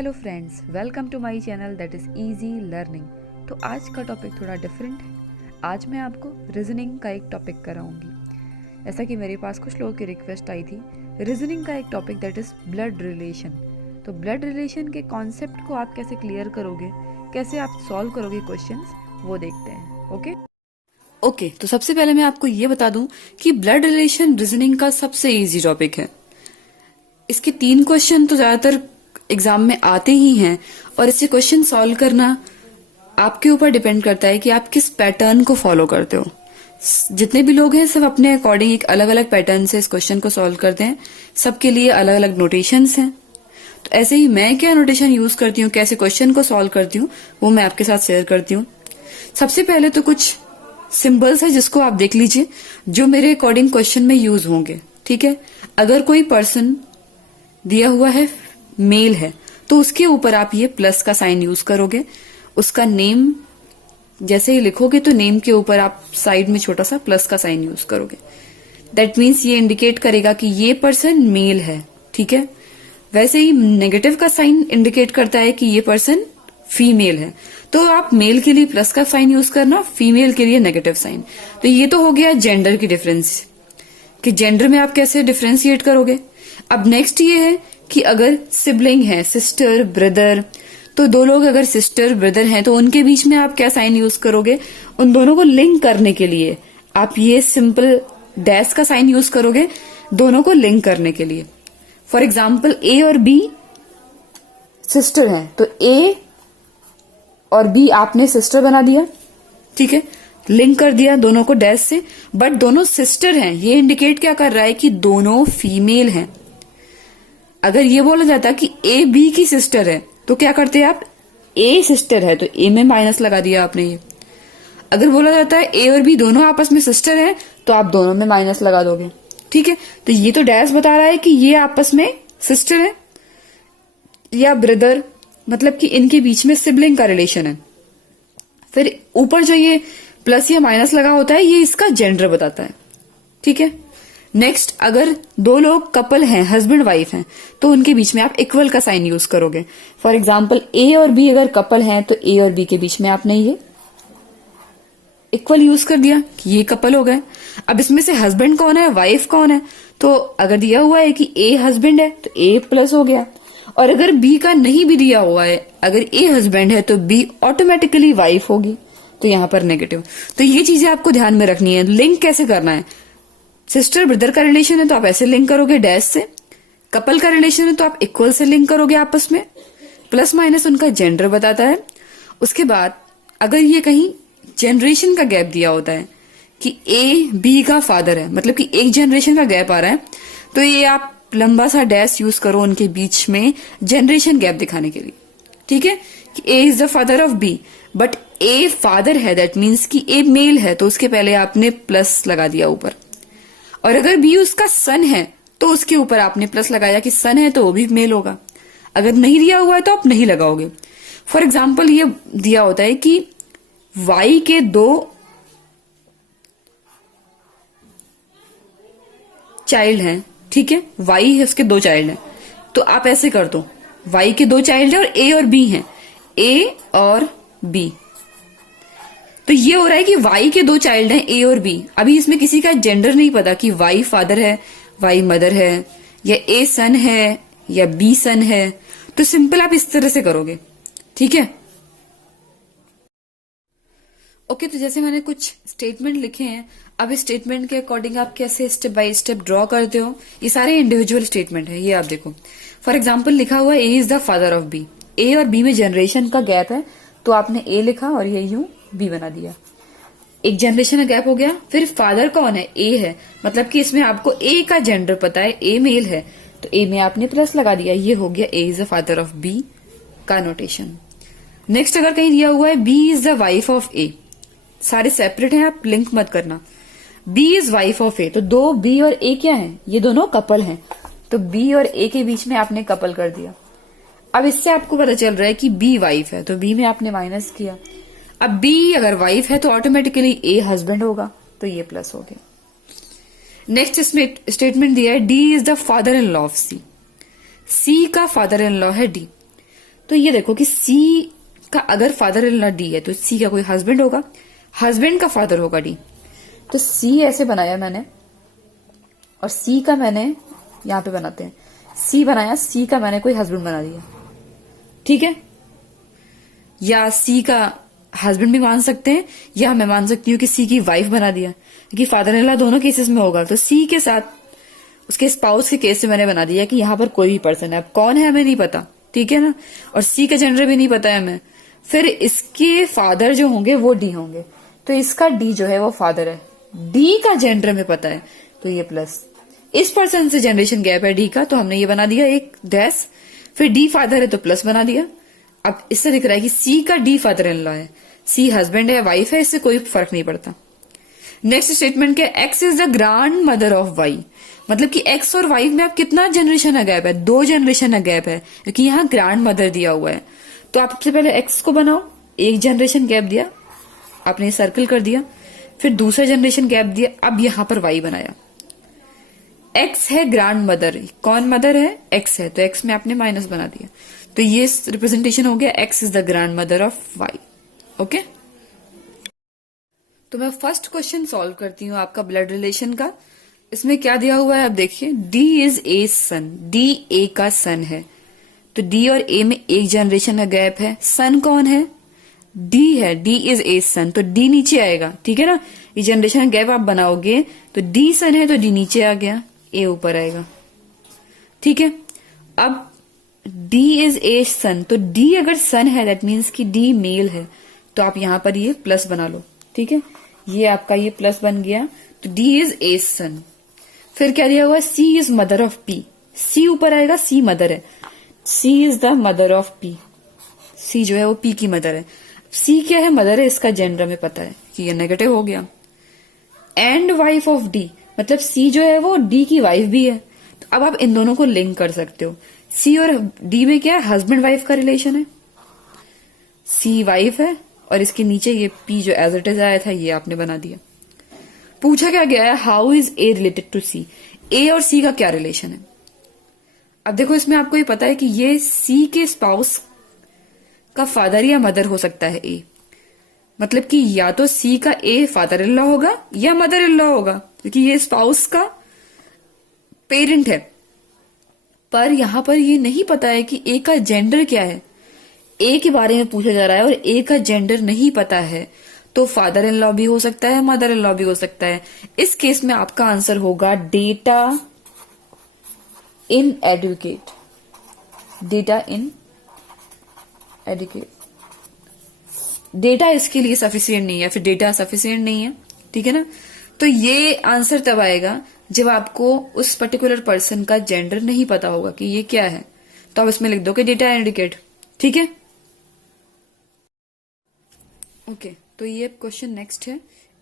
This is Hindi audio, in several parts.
Hello friends, welcome to my channel that is easy learning. तो आज का टॉपिक थोड़ा डिफरेंट है। आज मैं आपको रीजनिंग का एक टॉपिक कराऊंगी। ऐसा कि मेरे पास कुछ लोगों की रिक्वेस्ट आई थी रीजनिंग का एक topic that is blood relation. तो ब्लड रिलेशन के कॉन्सेप्ट को आप कैसे क्लियर करोगे, कैसे आप सॉल्व करोगे क्वेश्चंस, वो देखते हैं। ओके, तो सबसे पहले मैं आपको ये बता दूं कि ब्लड रिलेशन रीजनिंग का सबसे इजी टॉपिक है। इसके 3 क्वेश्चन तो ज्यादातर एग्जाम में आते ही हैं और इससे क्वेश्चन सॉल्व करना आपके ऊपर डिपेंड करता है कि आप किस पैटर्न को फॉलो करते हो। जितने भी लोग हैं सब अपने अकॉर्डिंग एक अलग अलग पैटर्न से इस क्वेश्चन को सॉल्व करते हैं। सबके लिए अलग अलग नोटेशंस हैं। तो ऐसे ही मैं क्या नोटेशन यूज करती हूँ, कैसे क्वेश्चन को सॉल्व करती हूँ, वो मैं आपके साथ शेयर करती हूँ। सबसे पहले तो कुछ सिंबल्स है जिसको आप देख लीजिए, जो मेरे अकॉर्डिंग क्वेश्चन में यूज होंगे। ठीक है, अगर कोई पर्सन दिया हुआ है मेल है तो उसके ऊपर आप ये प्लस का साइन यूज करोगे। उसका नेम जैसे ही लिखोगे तो नेम के ऊपर आप साइड में छोटा सा प्लस का साइन यूज करोगे। दैट मीन्स ये इंडिकेट करेगा कि ये पर्सन मेल है। ठीक है, वैसे ही नेगेटिव का साइन इंडिकेट करता है कि ये पर्सन फीमेल है। तो आप मेल के लिए प्लस का साइन यूज करना, फीमेल के लिए नेगेटिव साइन। तो ये तो हो गया जेंडर की डिफरेंस, कि जेंडर में आप कैसे डिफरेंशिएट करोगे। अब नेक्स्ट ये है कि अगर सिबलिंग है, सिस्टर ब्रदर, तो दो लोग अगर सिस्टर ब्रदर हैं तो उनके बीच में आप क्या साइन यूज करोगे। उन दोनों को लिंक करने के लिए आप ये सिंपल डैश का साइन यूज करोगे, दोनों को लिंक करने के लिए। फॉर एग्जाम्पल ए और बी सिस्टर हैं तो ए और बी आपने सिस्टर बना दिया। ठीक है, लिंक कर दिया दोनों को डैश से। बट दोनों सिस्टर हैं, ये इंडिकेट क्या कर रहा है कि दोनों फीमेल हैं। अगर ये बोला जाता कि ए बी की सिस्टर है तो क्या करते आप, ए सिस्टर है तो ए में माइनस लगा दिया आपने। ये अगर बोला जाता है ए और बी दोनों आपस में सिस्टर है तो आप दोनों में माइनस लगा दोगे। ठीक है, तो ये तो डैश बता रहा है कि ये आपस में सिस्टर है या ब्रदर, मतलब कि इनके बीच में सिबलिंग का रिलेशन है। फिर ऊपर जो ये प्लस या माइनस लगा होता है ये इसका जेंडर बताता है। ठीक है, नेक्स्ट अगर दो लोग कपल हैं, हस्बैंड वाइफ हैं, तो उनके बीच में आप इक्वल का साइन यूज करोगे। फॉर एग्जाम्पल ए और बी अगर कपल हैं तो ए और बी के बीच में आपने ये इक्वल यूज कर दिया कि ये कपल हो गए। अब इसमें से हस्बैंड कौन है, वाइफ कौन है, तो अगर दिया हुआ है कि ए हस्बैंड है तो ए प्लस हो गया। और अगर बी का नहीं भी दिया हुआ है, अगर ए हस्बैंड है तो बी ऑटोमेटिकली वाइफ होगी, तो यहां पर नेगेटिव। तो ये चीजें आपको ध्यान में रखनी है। लिंक कैसे करना है, सिस्टर ब्रदर का रिलेशन है तो आप ऐसे लिंक करोगे डैश से। कपल का रिलेशन है तो आप इक्वल से लिंक करोगे आपस में। प्लस माइनस उनका जेंडर बताता है। उसके बाद अगर ये कहीं जनरेशन का गैप दिया होता है कि ए बी का फादर है, मतलब कि एक जनरेशन का गैप आ रहा है, तो ये आप लंबा सा डैश यूज करो उनके बीच में जनरेशन गैप दिखाने के लिए। ठीक है, कि A is the father of B, but A father है, दैट मीन्स कि ए मेल है, तो उसके पहले आपने प्लस लगा दिया ऊपर। और अगर बी उसका सन है तो उसके ऊपर आपने प्लस लगाया कि सन है तो वो भी मेल होगा। अगर नहीं दिया हुआ है तो आप नहीं लगाओगे। फॉर एग्जाम्पल ये दिया होता है कि वाई के 2 चाइल्ड हैं। ठीक है, वाई है उसके 2 चाइल्ड हैं, तो आप ऐसे कर दो, वाई के 2 चाइल्ड है और ए और बी हैं, ए और बी। तो ये हो रहा है कि वाई के 2 चाइल्ड हैं, ए और बी। अभी इसमें किसी का जेंडर नहीं पता कि वाई फादर है, वाई मदर है, या ए सन है या बी सन है। तो सिंपल आप इस तरह से करोगे। ठीक है, ओके। तो जैसे मैंने कुछ स्टेटमेंट लिखे हैं, अब इस स्टेटमेंट के अकॉर्डिंग आप कैसे स्टेप बाय स्टेप ड्रॉ करते हो, ये सारे इंडिविजुअल स्टेटमेंट है। ये आप देखो, फॉर एग्जाम्पल लिखा हुआ है A is the father of B. A और बी में जनरेशन का गैप है तो आपने ए लिखा और ये यूं बी बना दिया, एक जनरेशन का गैप हो गया। फिर फादर कौन है, ए है, मतलब कि इसमें आपको ए का जेंडर पता है, ए मेल है, तो ए में आपने प्लस लगा दिया, ये हो गया A is the father of B का नोटेशन। नेक्स्ट अगर कहीं दिया हुआ है B is the wife of A, सारे सेपरेट हैं, आप लिंक मत करना। B is wife of A, तो 2 बी और ए क्या है, ये दोनों कपल हैं, तो बी और ए के बीच में आपने कपल कर दिया। अब इससे आपको पता चल रहा है कि बी वाइफ है, तो बी में आपने माइनस किया। अब बी अगर वाइफ है तो ऑटोमेटिकली ए हस्बैंड होगा, तो ये प्लस हो गया। नेक्स्ट इसमें स्टेटमेंट दिया है D is the father in law of C. C का फादर इन लॉ है डी, तो ये देखो कि सी का अगर फादर इन लॉ डी है तो सी का कोई हस्बैंड होगा, हस्बैंड का फादर होगा डी। तो सी ऐसे बनाया मैंने, और सी का मैंने यहां पे बनाते हैं, सी बनाया, सी का मैंने कोई हस्बैंड बना दिया, ठीक है। या सी का हस्बैंड भी मान सकते हैं, या मैं मान सकती हूँ कि सी की वाइफ बना दिया, क्योंकि फादर इन लॉ दोनों केसेस में होगा। तो सी के साथ उसके स्पाउस के केस में मैंने बना दिया कि यहाँ पर कोई भी पर्सन है, अब कौन है हमें नहीं पता, ठीक है ना, और सी का जेंडर भी नहीं पता है हमें। फिर इसके फादर जो होंगे वो डी होंगे, तो इसका डी जो है वो फादर है, डी का जेंडर में पता है, तो ये प्लस। इस पर्सन से जनरेशन गैप है डी का, तो हमने ये बना दिया एक डैश, फिर डी फादर है तो प्लस बना दिया। अब इससे दिख रहा है कि सी का डी फादर इन लॉ है, सी हस्बैंड है, वाइफ है, इससे कोई फर्क नहीं पड़ता। नेक्स्ट स्टेटमेंट क्या, X is the grand mother of Y, मतलब कि एक्स और वाई में अब कितना जनरेशन का गैप है, 2 जनरेशन का गैप है, क्योंकि यहाँ ग्रैंड मदर दिया हुआ है। तो आप सबसे पहले एक्स को बनाओ, एक जनरेशन गैप दिया, आपने सर्कल कर दिया, फिर दूसरा जनरेशन गैप दिया, अब यहां पर वाई बनाया। एक्स है ग्रैंड मदर, कौन मदर है, एक्स है, तो एक्स में आपने माइनस बना दिया, तो ये रिप्रेजेंटेशन हो गया X is the grand mother of Y. Okay, तो मैं फर्स्ट क्वेश्चन सॉल्व करती हूँ आपका ब्लड रिलेशन का। इसमें क्या दिया हुआ है, आप देखिए, D is a son, D A का सन है, तो डी और ए में एक जनरेशन का गैप है। सन कौन है, डी है, डी इज ए सन, तो डी नीचे आएगा, ठीक है ना। ये जनरेशन का गैप आप बनाओगे तो डी सन है तो डी नीचे आ गया, ए ऊपर आएगा, ठीक है। अब डी इज ए सन, तो डी अगर सन है दैट मीन्स कि डी मेल है, तो आप यहां पर ये प्लस बना लो, ठीक है। ये आपका ये प्लस बन गया, तो डी इज ए सन। फिर क्या दिया हुआ है, C is mother of P, C ऊपर आएगा, सी मदर है, C is the mother of P, C जो है वो पी की मदर है। सी क्या है, मदर है, इसका जेंडर में पता है कि ये नेगेटिव हो गया। एंड वाइफ ऑफ डी, मतलब सी जो है वो डी की वाइफ भी है, तो अब आप इन दोनों को लिंक कर सकते हो। सी और डी में क्या है, हस्बैंड वाइफ का रिलेशन है, सी वाइफ है, और इसके नीचे ये पी जो एज इट इज आया था ये आपने बना दिया। पूछा क्या गया है, how is A related to C, A और सी का क्या रिलेशन है। अब देखो इसमें आपको ये पता है कि ये सी के स्पाउस का फादर या मदर हो सकता है ए, मतलब कि या तो सी का ए फादर इन लॉ होगा या मदर इन लॉ होगा, क्योंकि ये स्पाउस का पेरेंट है। पर यहां पर ये नहीं पता है कि ए का जेंडर क्या है, ए के बारे में पूछा जा रहा है और ए का जेंडर नहीं पता है, तो फादर इन लॉ भी हो सकता है, मदर इन लॉ भी हो सकता है। इस केस में आपका आंसर होगा डेटा इन एडुकेट, डेटा इन एडुकेट, डेटा इसके लिए सफिशियंट नहीं है, फिर डेटा सफिशियंट नहीं है, ठीक है ना। तो ये आंसर तब आएगा जब आपको उस पर्टिकुलर पर्सन का जेंडर नहीं पता होगा कि ये क्या है, तो आप इसमें लिख दो कि डेटा इंडिकेट, ठीक है। ओके, तो ये क्वेश्चन नेक्स्ट है,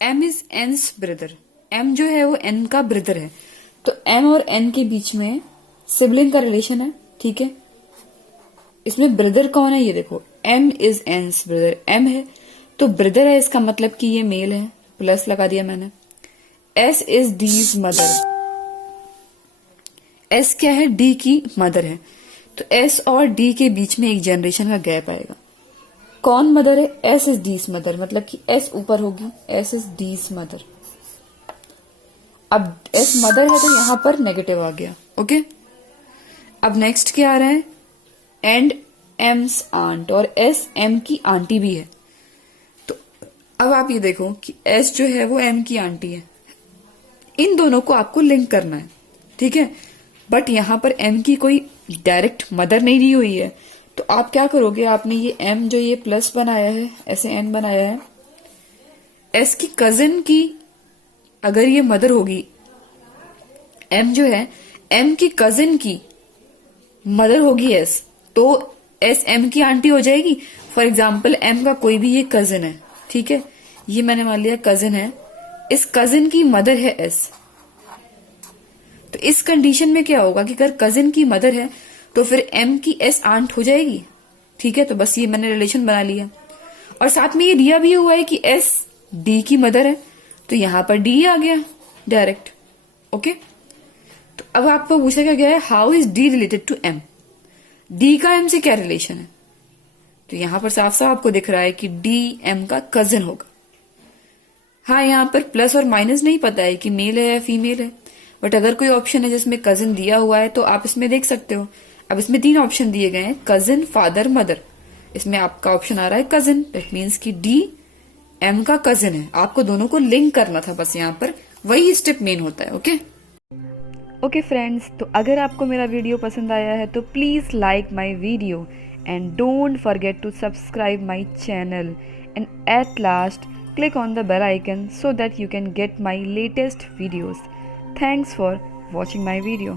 एम इज एन्स ब्रदर, एम जो है वो एन का ब्रदर है, तो एम और एन के बीच में सिबलिंग का रिलेशन है, ठीक है। इसमें ब्रदर कौन है, ये देखो, एम इज एन्स ब्रदर, एम है तो ब्रदर है, इसका मतलब कि ये मेल है, प्लस लगा दिया मैंने। S is D's mother, S क्या है, डी की मदर है, तो एस और डी के बीच में एक जनरेशन का गैप आएगा। कौन मदर है, एस इज डीज मदर, मतलब कि एस ऊपर होगी, एस इज डीज मदर। अब एस मदर है तो यहां पर नेगेटिव आ गया, ओके। अब नेक्स्ट क्या आ रहा है, एंड एम्स आंट, और एस एम की आंटी भी है। तो अब आप ये देखो कि एस जो है वो एम की आंटी है, इन दोनों को आपको लिंक करना है, ठीक है। बट यहां पर एम की कोई डायरेक्ट मदर नहीं दी हुई है, तो आप क्या करोगे, आपने ये एम जो ये प्लस बनाया है, ऐसे एन बनाया है, एस की कजिन की अगर ये मदर होगी, एम जो है एम की कजिन की मदर होगी एस, तो एस एम की आंटी हो जाएगी। फॉर एग्जाम्पल एम का कोई भी ये कजिन है, ठीक है, ये मैंने मान लिया कजिन है, इस कजिन की मदर है एस, तो इस कंडीशन में क्या होगा कि अगर कजिन की मदर है तो फिर एम की एस आंट हो जाएगी, ठीक है। तो बस ये मैंने रिलेशन बना लिया, और साथ में ये दिया भी हुआ है कि एस डी की मदर है, तो यहां पर डी आ गया डायरेक्ट, ओके। अब आपको पूछा क्या गया है, how is D related to M, D का एम से क्या रिलेशन है, तो यहाँ पर साफ साफ आपको दिख रहा है कि डी एम का कजिन होगा। हाँ, यहाँ पर प्लस और माइनस नहीं पता है कि मेल है या फीमेल है, बट अगर कोई ऑप्शन है जिसमें कजिन दिया हुआ है तो आप इसमें देख सकते हो। अब इसमें 3 ऑप्शन दिए गए हैं, कजिन, फादर, मदर। इसमें आपका ऑप्शन आ रहा है कजिन, दैट मीन्स कि डी एम का कजिन है। आपको दोनों को लिंक करना था, बस यहाँ पर वही स्टेप मेन होता है। ओके फ्रेंड्स, तो अगर आपको मेरा वीडियो पसंद आया है तो please like my video and don't forget to subscribe my channel, and at last click on the bell icon so that you can get my latest videos. Thanks for watching my video.